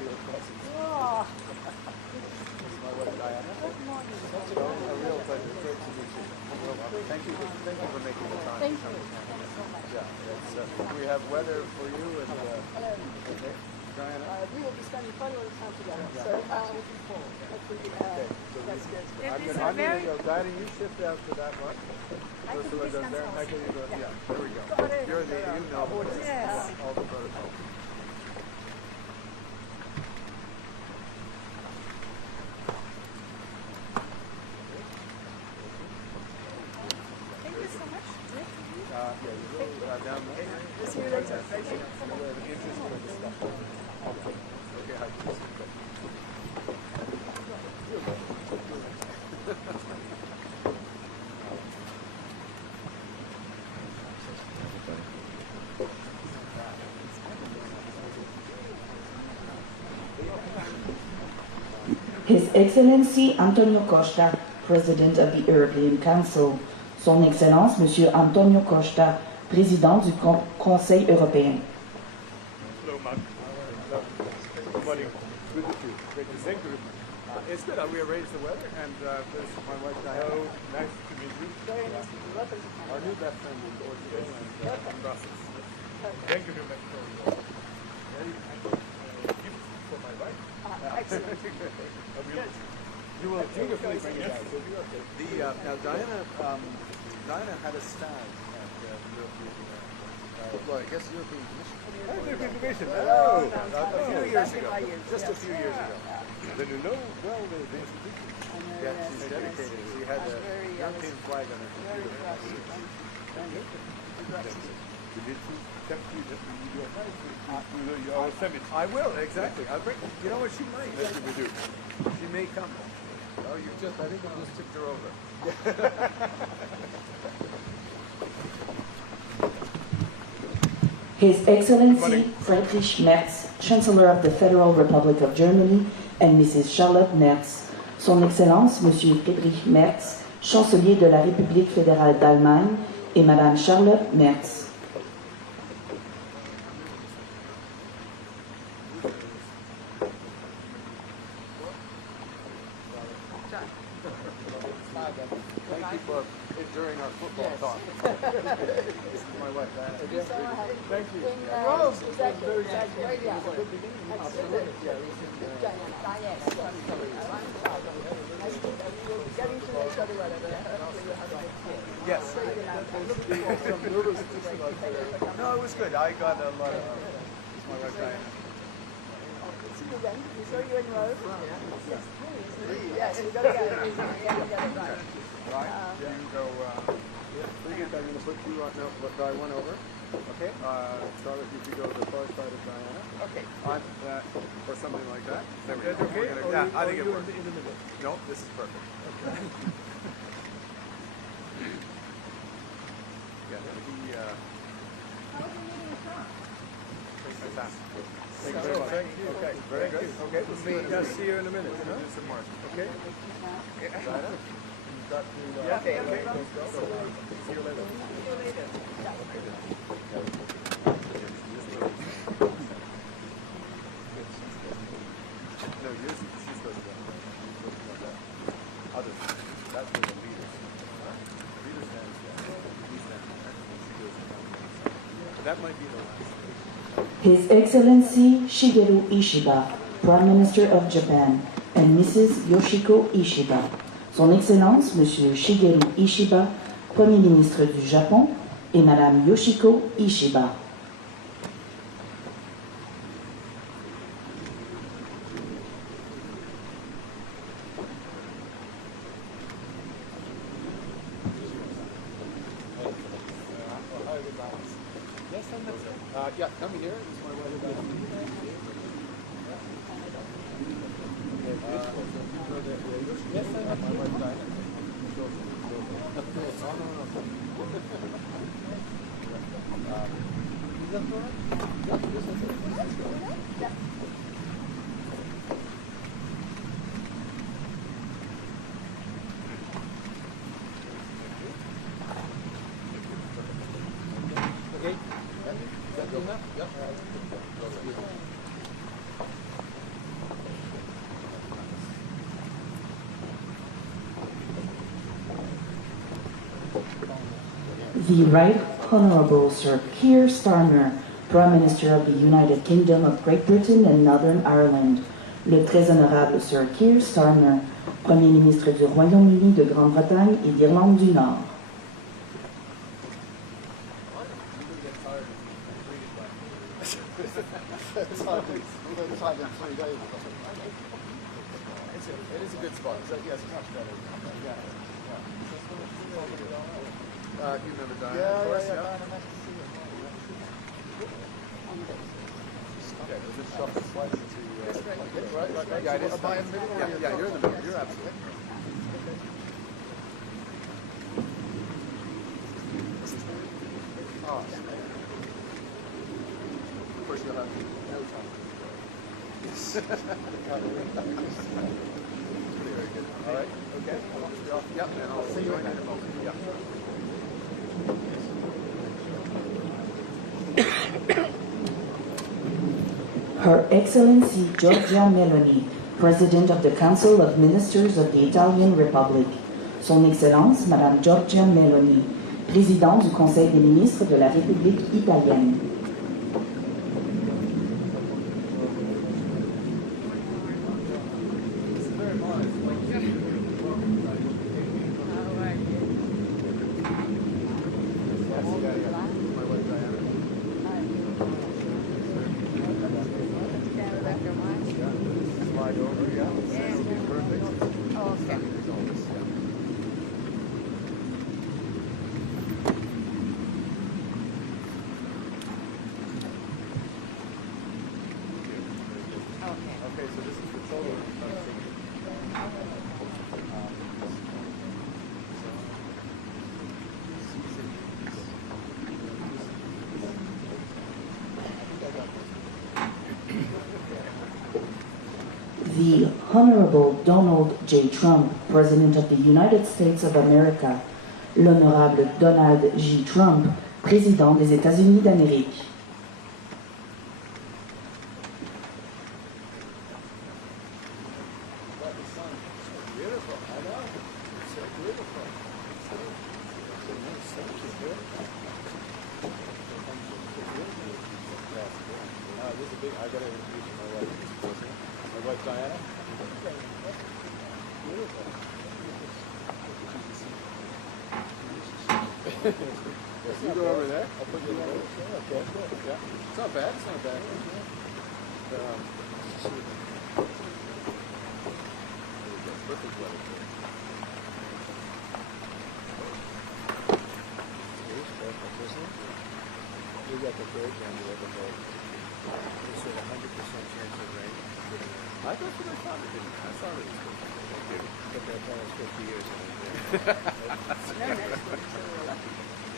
your presence. Oh, This is my wife Diana. good morning. That's a real pleasure. Great to meet you. Thank you for making the time. Thank you. Thank you so much. Yeah, it's, we have weather for you and okay. Diana. We will be spending quite a lot of time together, Yeah. so looking forward. Hopefully, Okay, so that's good. I'm going to go. Diana, you shift out to that one. I can Ursula use goes there. controls. Michael, you go. Yeah, there we go. Got it. You're the, you know Yes. all the protocols. Thank you so much. Yeah, you go down there. We'll see you later. Thank you. Okay, hi. His Excellency Antonio Costa, President of the European Council, Son Excellence Monsieur Antonio Costa, Président du Conseil européen. Hello, Mark. Good morning. Good to see you. Great to see you. It's good. We arranged the weather, and this is my wife Diana. Hello. Nice to meet you. Very nice to meet you. Our new best friend in Portugal and from Brussels. Thank you very much for your very gift for my wife. Excellent. You will beautifully bring it out. Now Diana had a stand at the European, well, I guess European Commission. European Commission. Oh, a few years ago. Just a few years ago. Then you know well the institution. Yeah, she's dedicated. She had a European flag on her computer. Did you tempt you that you do your summit? I will, exactly. I'll bring, you know what, she might. That's what we do. She may come. Oh, you just, I think I just tipped her over. His Excellency Friedrich Merz, Chancellor of the Federal Republic of Germany, and Mrs. Charlotte Merz, Son Excellence Monsieur Friedrich Merz, Chancelier de la République fédérale d'Allemagne, et Madame Charlotte Merz. Thank you for enduring our football talk. This is my wife, Diana. Thank you. Rome, exactly. Yeah. Absolutely. Diana. We'll be getting to know each other right away. Yes. No, it was good. I got a lot of. This is my wife, Diana. See you again. We saw you in Rome. Yes, we got to get it right. Right? You go. Bring it. I'm going to put you on. No, die one over. Okay. Charlotte, you can go to the far side of Diana. Okay. Or something like that. Is that okay? Yeah, I think it works. In the middle. No, this is perfect. Okay. Yeah, he. Fantastic. Thank you very much. Thank you. Okay, very good. Okay, we'll see you in a minute. Do some more. Okay. Diana? Okay. Let's go. See you later. No, she's supposed to go. Others. That's for the leaders. Leader stands there. He stands there. She goes down. But that might be the last. His Excellency Shigeru Ishiba, Prime Minister of Japan, and Mrs. Yoshiko Ishiba. Son Excellence Monsieur Shigeru Ishiba, Premier ministre du Japon, et Madame Yoshiko Ishiba. Yeah, come here. This is my wife. Yes, I have my wife Diana. Is that correct? Yeah, this is it. Okay. Is that good enough? Yep. The Right Honorable Sir Keir Starmer, Prime Minister of the United Kingdom of Great Britain and Northern Ireland. Le très honorable Sir Keir Starmer, Premier ministre du Royaume-Uni de Grande-Bretagne et d'Irlande du Nord. It is a good spot. So, yes, much better. Yeah. You remember Diana, of course? Yeah. Nice to see you. Okay, we'll just shuffle slightly to... Right. Yeah, it is. Am I in the middle? Yeah, you're in the middle. You're absolutely. Oh, of course, you'll have no time. Pretty very good. All right. Okay. Yep. And I'll see you in a moment. Yeah. Her Excellency Giorgia Meloni, President of the Council of Ministers of the Italian Republic. Son Excellence, Madame Giorgia Meloni, Président du Conseil des ministres de la République italienne. Okay, so this is the total. The Honorable Donald J. Trump, President of the United States of America. L'Honorable Donald J. Trump, Président des États-Unis d'Amérique. Beautiful. I know. It's so beautiful. So nice. Thank you. This is a big. I got to introduce my wife. My wife Diana. Beautiful. Yes, you go over there. I'll put you over there. Okay. Yeah. It's not bad. It's not bad. Perfect weather. We got the third down the other boat. They said 100% chance of rain. I thought you were fine. I thought it was good. Thank you. But they're telling us 50 years ago.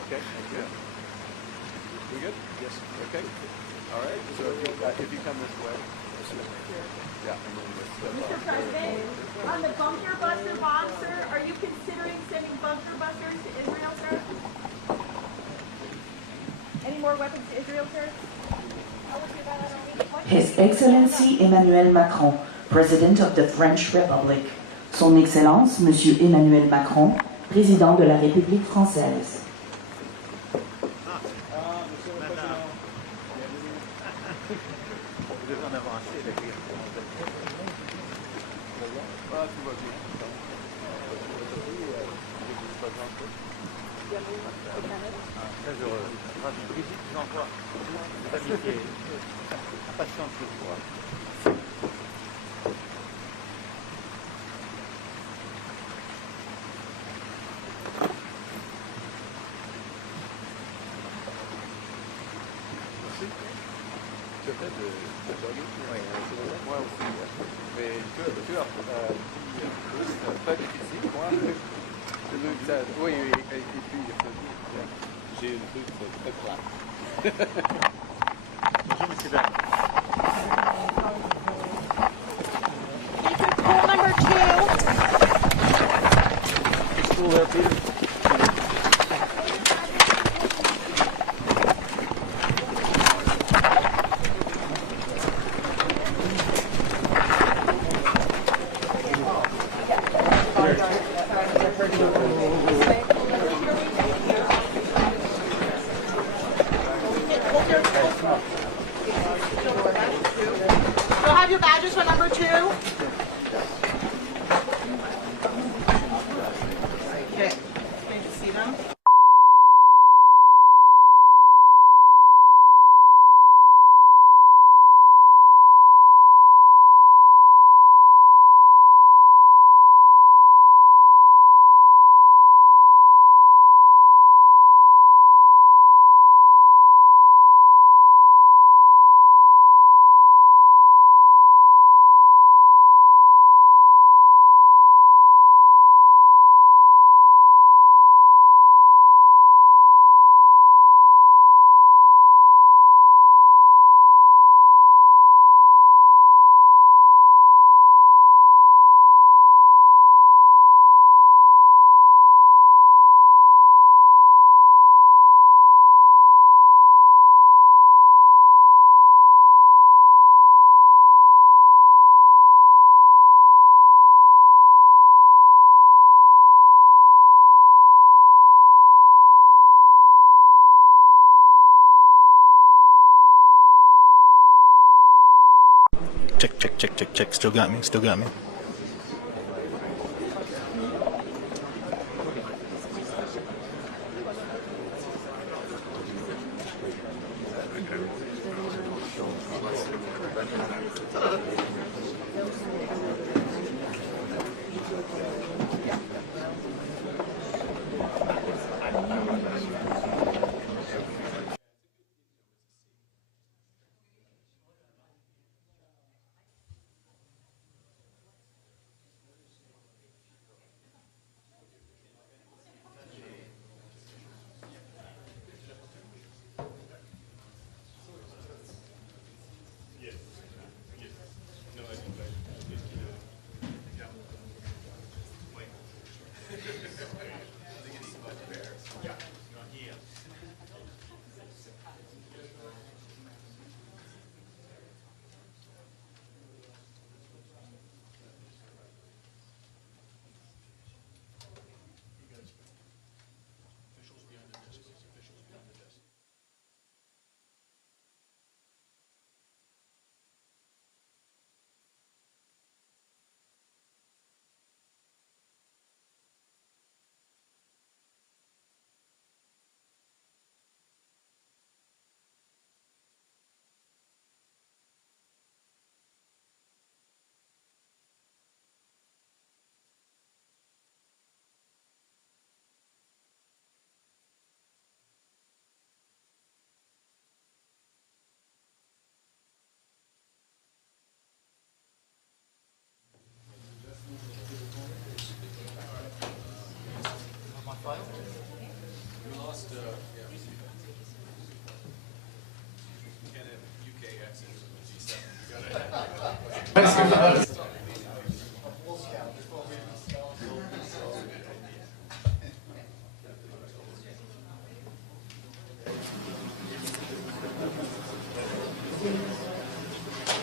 Okay. Yeah. We good? Yes. Okay. All right. So if you come this way. Yeah. And then Mr. President, on the bunker buster bomb, sir, are you considering sending bunker busters to Israel, sir? Any more weapons to Israel, sir? His Excellency Emmanuel Macron, President of the French Republic. Son Excellence, Monsieur Emmanuel Macron, Président de la République française. Très heureux. Ravi. Brigitte, je vous envoie toute amitié. Impatiente de vous voir. Tu as fait de jogging? Oui, moi aussi. Mais tu as pas difficile, moi. Oui, et puis J'ai une truc très plat. Bonjour, monsieur Dac. Pool number 2. It's cool there, Peter. your badges for number 2? Okay. Can you see them? Check. Still got me.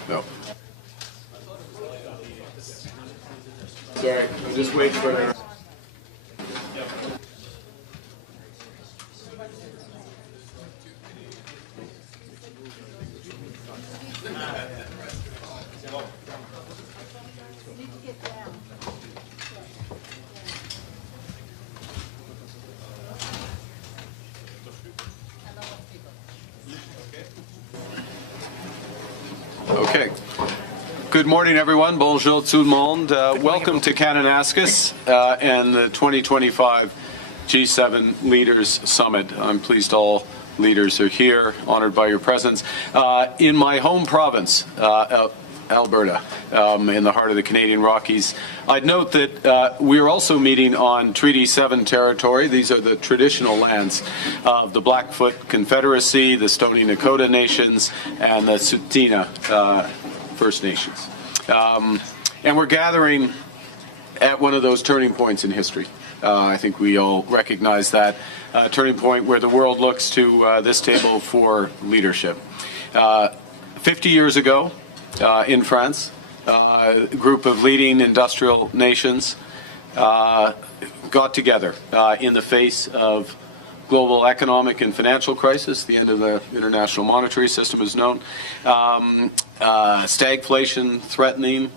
No. Sorry, I'm just waiting for their... Okay. Good morning, everyone. Bonjour tout le monde. Welcome to Kananaskis and the 2025 G7 Leaders Summit. I'm pleased all leaders are here, honored by your presence. In my home province, Alberta, in the heart of the Canadian Rockies, I'd note that we are also meeting on Treaty 7 territory. These are the traditional lands of the Blackfoot Confederacy, the Stoney Nakoda Nations, and the Tsuut'ina First Nations. And we're gathering at one of those turning points in history. I think we all recognize that turning point where the world looks to this table for leadership. 50 years ago in France, a group of leading industrial nations got together in the face of global economic and financial crisis. The end of the international monetary system is known. Stagflation threatening.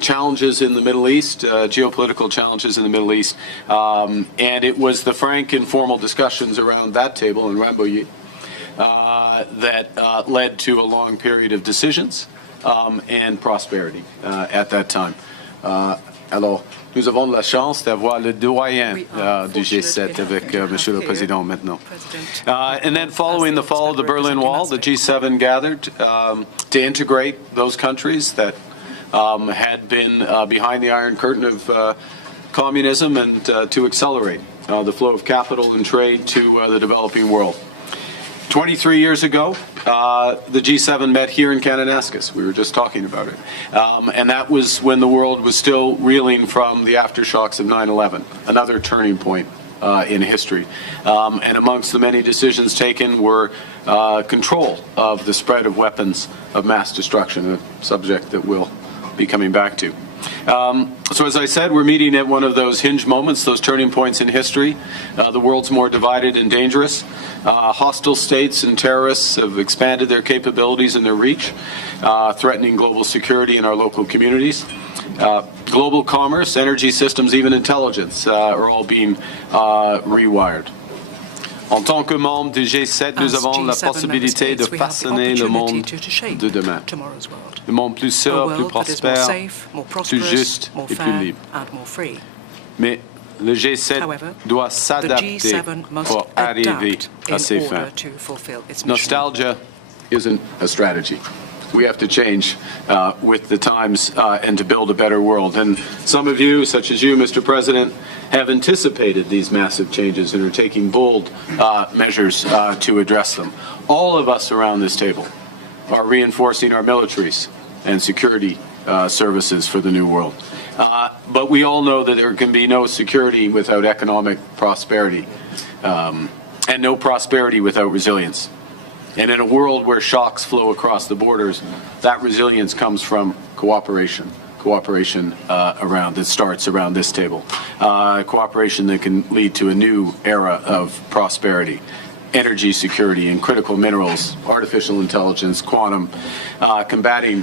Challenges in the Middle East, geopolitical challenges in the Middle East. And it was the frank, informal discussions around that table in Rambouillet that led to a long period of decisions and prosperity at that time. Alors, nous avons de la chance d'avoir le doyen du G7 avec Monsieur le Président maintenant. And then following the fall of the Berlin Wall, the G7 gathered to integrate those countries that had been behind the Iron Curtain of communism and to accelerate the flow of capital and trade to the developing world. 23 years ago, the G7 met here in Kananaskis. We were just talking about it. And that was when the world was still reeling from the aftershocks of 9/11, another turning point in history. And amongst the many decisions taken were control of the spread of weapons of mass destruction, a subject that we'll be coming back to. So as I said, we're meeting at one of those hinge moments, those turning points in history. The world's more divided and dangerous. Hostile states and terrorists have expanded their capabilities and their reach, threatening global security in our local communities. Global commerce, energy systems, even intelligence are all being rewired. En tant que membre du G7, nous avons la possibilité de façonner le monde de demain. Le monde plus sûr, plus prospère, plus juste et plus libre. Mais le G7 doit s'adapter pour arriver à ses fins. Nostalgia isn't a strategy. We have to change with the times and to build a better world. And some of you, such as you, Mr. President, have anticipated these massive changes and are taking bold measures to address them. All of us around this table are reinforcing our militaries and security services for the new world. But we all know that there can be no security without economic prosperity, and no prosperity without resilience. And in a world where shocks flow across the borders, that resilience comes from cooperation around that starts around this table. Cooperation that can lead to a new era of prosperity, energy security and critical minerals, artificial intelligence, quantum, combating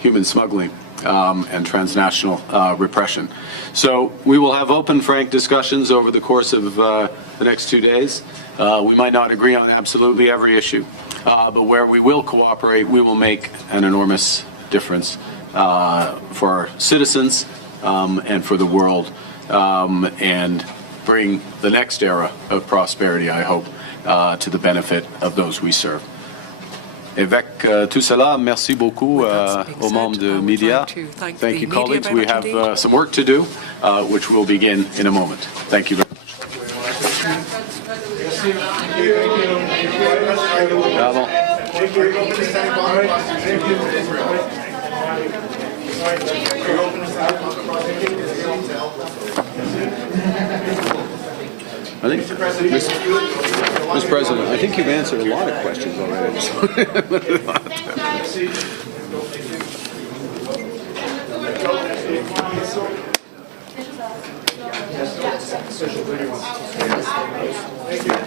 human smuggling and transnational repression. So we will have open, frank discussions over the course of the next 2 days. We might not agree on absolutely every issue, but where we will cooperate, we will make an enormous difference for our citizens and for the world, and bring the next era of prosperity, I hope, to the benefit of those we serve. Avec tout cela, merci beaucoup aux membres de media. Thank you, colleagues. We have some work to do, which will begin in a moment. Thank you very much. Bravo. I think, Mr. President, I think you've answered a lot of questions already. Thank you.